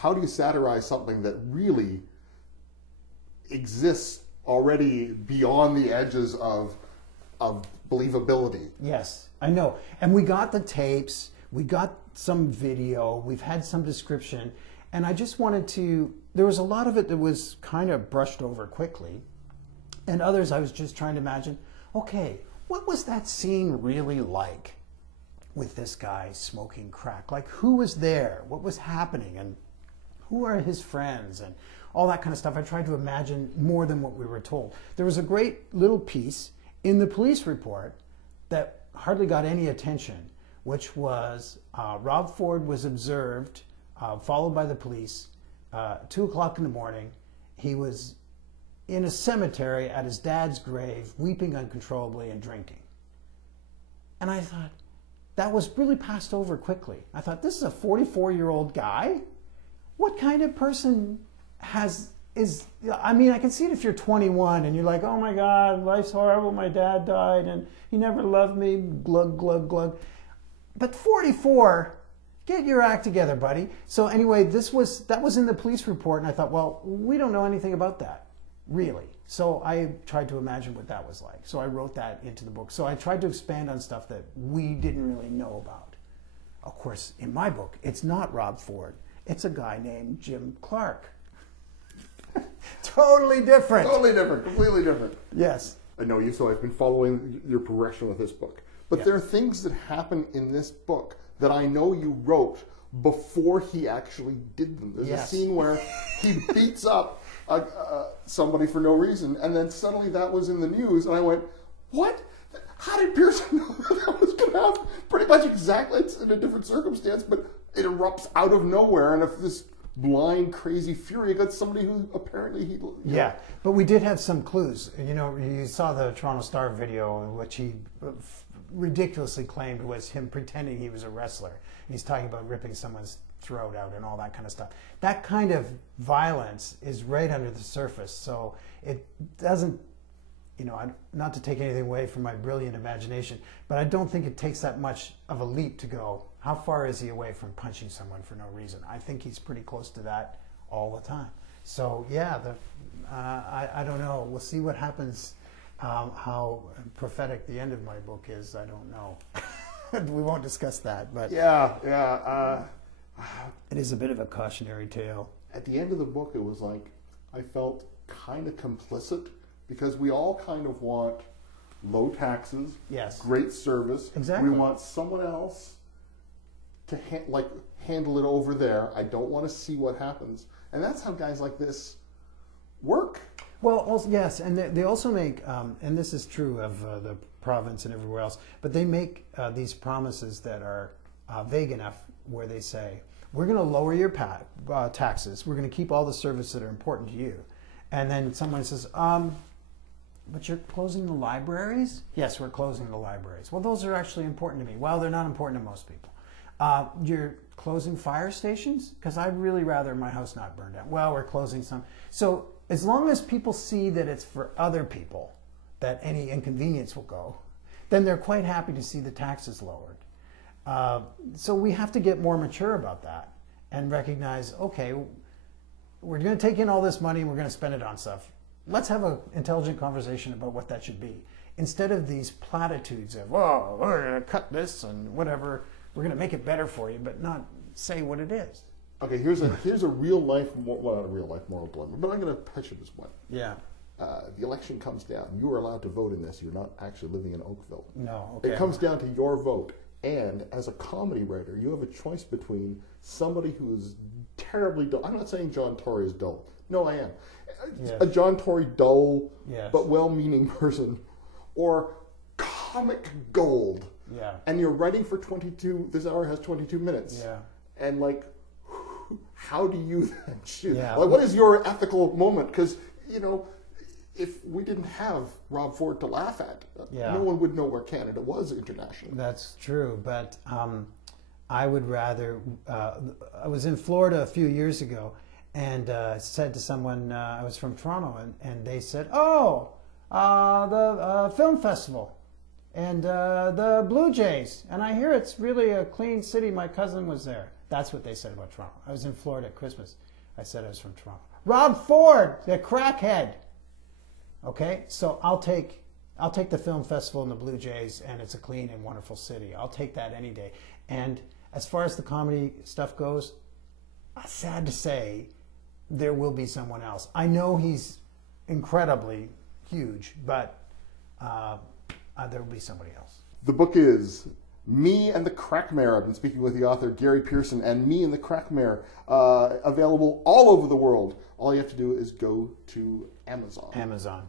how do you satirize something that really exists already beyond the edges of believability? Yes, I know. And we got the tapes, we got some video, we've had some description, and I just wanted to, there was a lot of it that was kind of brushed over quickly, and others I was just trying to imagine, okay, what was that scene really like with this guy smoking crack? Like, who was there? What was happening? And who are his friends? And all that kind of stuff. I tried to imagine more than what we were told. There was a great little piece in the police report that hardly got any attention, which was Rob Ford was observed, followed by the police, 2 o'clock in the morning. He was in a cemetery at his dad's grave, weeping uncontrollably and drinking. And I thought, that was really passed over quickly. I thought, this is a 44-year-old guy? What kind of person I mean, I can see it if you're 21 and you're like, oh my God, life's horrible, my dad died and he never loved me, glug, glug, glug. But 44, get your act together, buddy. So anyway, that was in the police report, and I thought, well, we don't know anything about that, really. So I tried to imagine what that was like. So I wrote that into the book. So I tried to expand on stuff that we didn't really know about. Of course, in my book, it's not Rob Ford. It's a guy named Jim Clark. Totally different. Totally different. Completely different. Yes. I know you, so I've been following your progression with this book. But there are things that happen in this book that I know you wrote before he actually did them. There's a scene where he beats up somebody for no reason, and then suddenly that was in the news, and I went, what? How did Pearson know that was going to happen? Pretty much exactly. It's in a different circumstance, but it erupts out of nowhere, and if this blind, crazy fury against somebody who apparently he... Yeah, but we did have some clues. You know, you saw the Toronto Star video in which he ridiculously claimed was him pretending he was a wrestler. And he's talking about ripping someone's throat out and all that kind of stuff. That kind of violence is right under the surface, so it doesn't, you know, not to take anything away from my brilliant imagination, but I don't think it takes that much of a leap to go, how far is he away from punching someone for no reason? I think he's pretty close to that all the time. So yeah, I don't know. We'll see what happens. How prophetic the end of my book is, I don't know. We won't discuss that, but it is a bit of a cautionary tale. At the end of the book, it was like I felt kind of complicit, because we all kind of want low taxes, great service. Exactly. We want someone else to handle it over there. I don't want to see what happens, and that's how guys like this work. Well, also, yes, and they also make, and this is true of the province and everywhere else, but they make these promises that are vague enough, where they say, we're going to lower your taxes, we're going to keep all the services that are important to you. And then someone says, but you're closing the libraries? Yes, we're closing the libraries. Well, those are actually important to me. Well, they're not important to most people. You're closing fire stations? Because I'd really rather my house not burn down. Well, we're closing some. So as long as people see that it's for other people that any inconvenience will go, then they're quite happy to see the taxes lowered. So we have to get more mature about that and recognize, okay, we're going to take in all this money and we're going to spend it on stuff. Let's have an intelligent conversation about what that should be. Instead of these platitudes of, oh, we're going to cut this and whatever, we're going to make it better for you, but not say what it is. Okay, here's a real life, well, not a real life moral dilemma, but I'm going to pitch it this way. Yeah. The election comes down. You are allowed to vote in this. You're not actually living in Oakville. No, okay. It comes down to your vote. And as a comedy writer, you have a choice between somebody who is terribly dull. I'm not saying John Tory is dull. No, I am. Yes. A John Tory dull, but well-meaning person, or comic gold. Yeah. And you're writing for 22. This hour has 22 minutes. Yeah. And like, how do you then choose? Yeah. Like, what is your ethical moment? Because you know, if we didn't have Rob Ford to laugh at, no one would know where Canada was internationally. That's true, but I would rather. I was in Florida a few years ago, and said to someone, I was from Toronto, and they said, "Oh, the film festival, and the Blue Jays, and I hear it's really a clean city. My cousin was there." That's what they said about Toronto. I was in Florida at Christmas. I said I was from Toronto. Rob Ford, the crackhead. Okay, so I'll take the film festival in the Blue Jays, and it's a clean and wonderful city. I'll take that any day. And as far as the comedy stuff goes, sad to say, there will be someone else. I know he's incredibly huge, but there will be somebody else. The book is Me and the Crack Mayor. I've been speaking with the author, Gary Pearson, and Me and the Crack Mayor, available all over the world. All you have to do is go to Amazon. Amazon.